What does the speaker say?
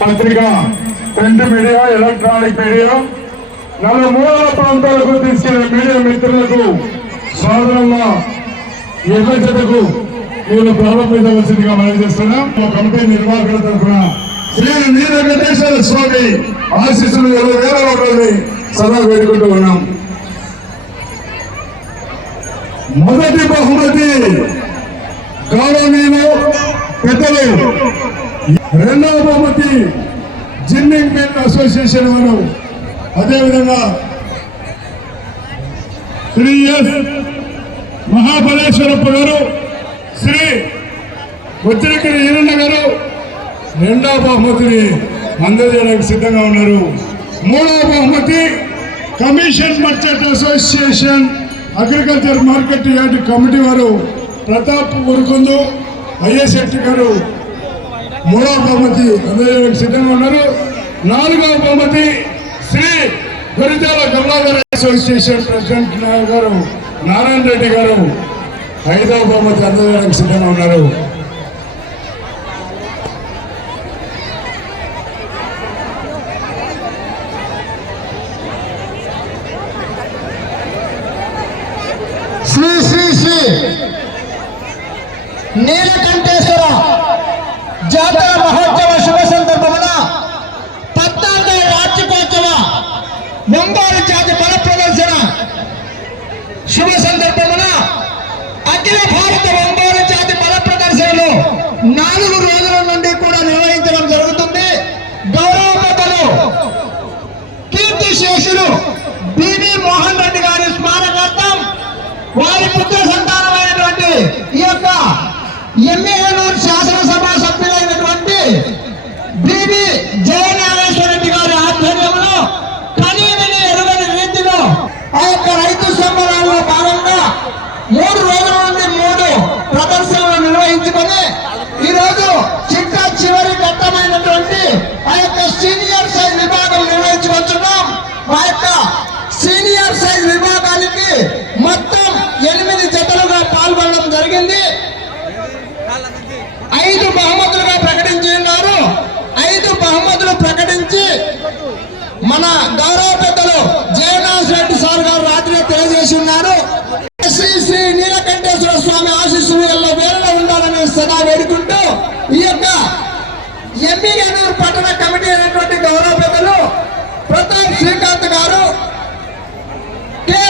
పత్రిక print media electronic media నలుమూల ప్రాంతాలకు తీసుకెళ్ళిన మీడియా మిత్రులకు సాధారణంగా నిర్వహించటకు నేను ప్రారంభించవలసిందిగా మనం చేస్తున్నాం. కమిటీ నిర్వాహకుల తరఫున శ్రీ నీల వెంకటేశ్వర స్వామి ఆశీస్సులు ఇరవై వేల ఒకరిని సదా వేడుకుంటూ ఉన్నాం. మొదటి బహుమతి పెద్దలు. రెండవ బహుమతి జిన్నింగ్ మెన్ అసోసియేషన్ వారు. అదేవిధంగా శ్రీ ఎస్ మహాబలేశ్వరప్ప గారు శ్రీ వజ్రగిరి ఈరన్న గారు రెండవ బహుమతిని అందజేయడానికి సిద్ధంగా ఉన్నారు. మూడవ బహుమతి commission merchant association agriculture market yard committee వారు ప్రతాప్ ఉరుకుందు ఐఎస్ శెట్టి గారు మూడవ బహుమతి అందజేయడానికి సిద్ధంగా ఉన్నారు. నాలుగవ బహుమతి శ్రీ గురిజాల గమలాగర్ అసోసియేషన్ ప్రెసిడెంట్ గారు నారాయణ రెడ్డి గారు. ఐదవ బహుమతి అందజేయడానికి సిద్ధంగా ఉన్నారు శ్రీ శ్రీ శ్రీ నీలకంఠేశ్వర జాతర మహోత్సవ శుభ సందర్భమున పద్నాలుగవ వార్షికోత్సవ ఒంగోలు జాతి బల ప్రదర్శన శుభ సందర్భమున అఖిల భారత ఒంగోలు జాతి బల ప్రదర్శనలు నాలుగు రోజుల నుండి కూడా నిర్వహించడం జరుగుతుంది. గౌరవ పెద్దలు కీర్తి శేషులు బివి మోహన్ రెడ్డి గారి స్మారకార్థం వారి పుత్ర సంతానమైనటువంటి ఈ యొక్క శాసనసభ సభ్యులైనటువంటి బిబి జయనాగేశ్వర రెడ్డి గారి ఆధ్వర్యంలో కనీవిని ఎరుగని రీతిలో ఆ యొక్క రైతు సంబరాల్లో భాగంగా మూడు రోజుల నుండి మూడు ప్రదర్శనలు నిర్వహించుకొని ఈరోజు మన గౌరవ పెద్దలు జయనాథ్ రెడ్డి సార్ గారు రాత్రి తెలియజేసి ఉన్నారు. శ్రీ శ్రీ నీలకంఠేశ్వర స్వామి ఆశీస్సులు ఎల్ల వేలలో ఉండాలని సదా వేడుకుంటూ ఈ యొక్క ఎంబీఎన్ఆర్ పట్టణ కమిటీ అయినటువంటి గౌరవ పెద్దలు ప్రతాప్ శ్రీకాంత్ గారు కే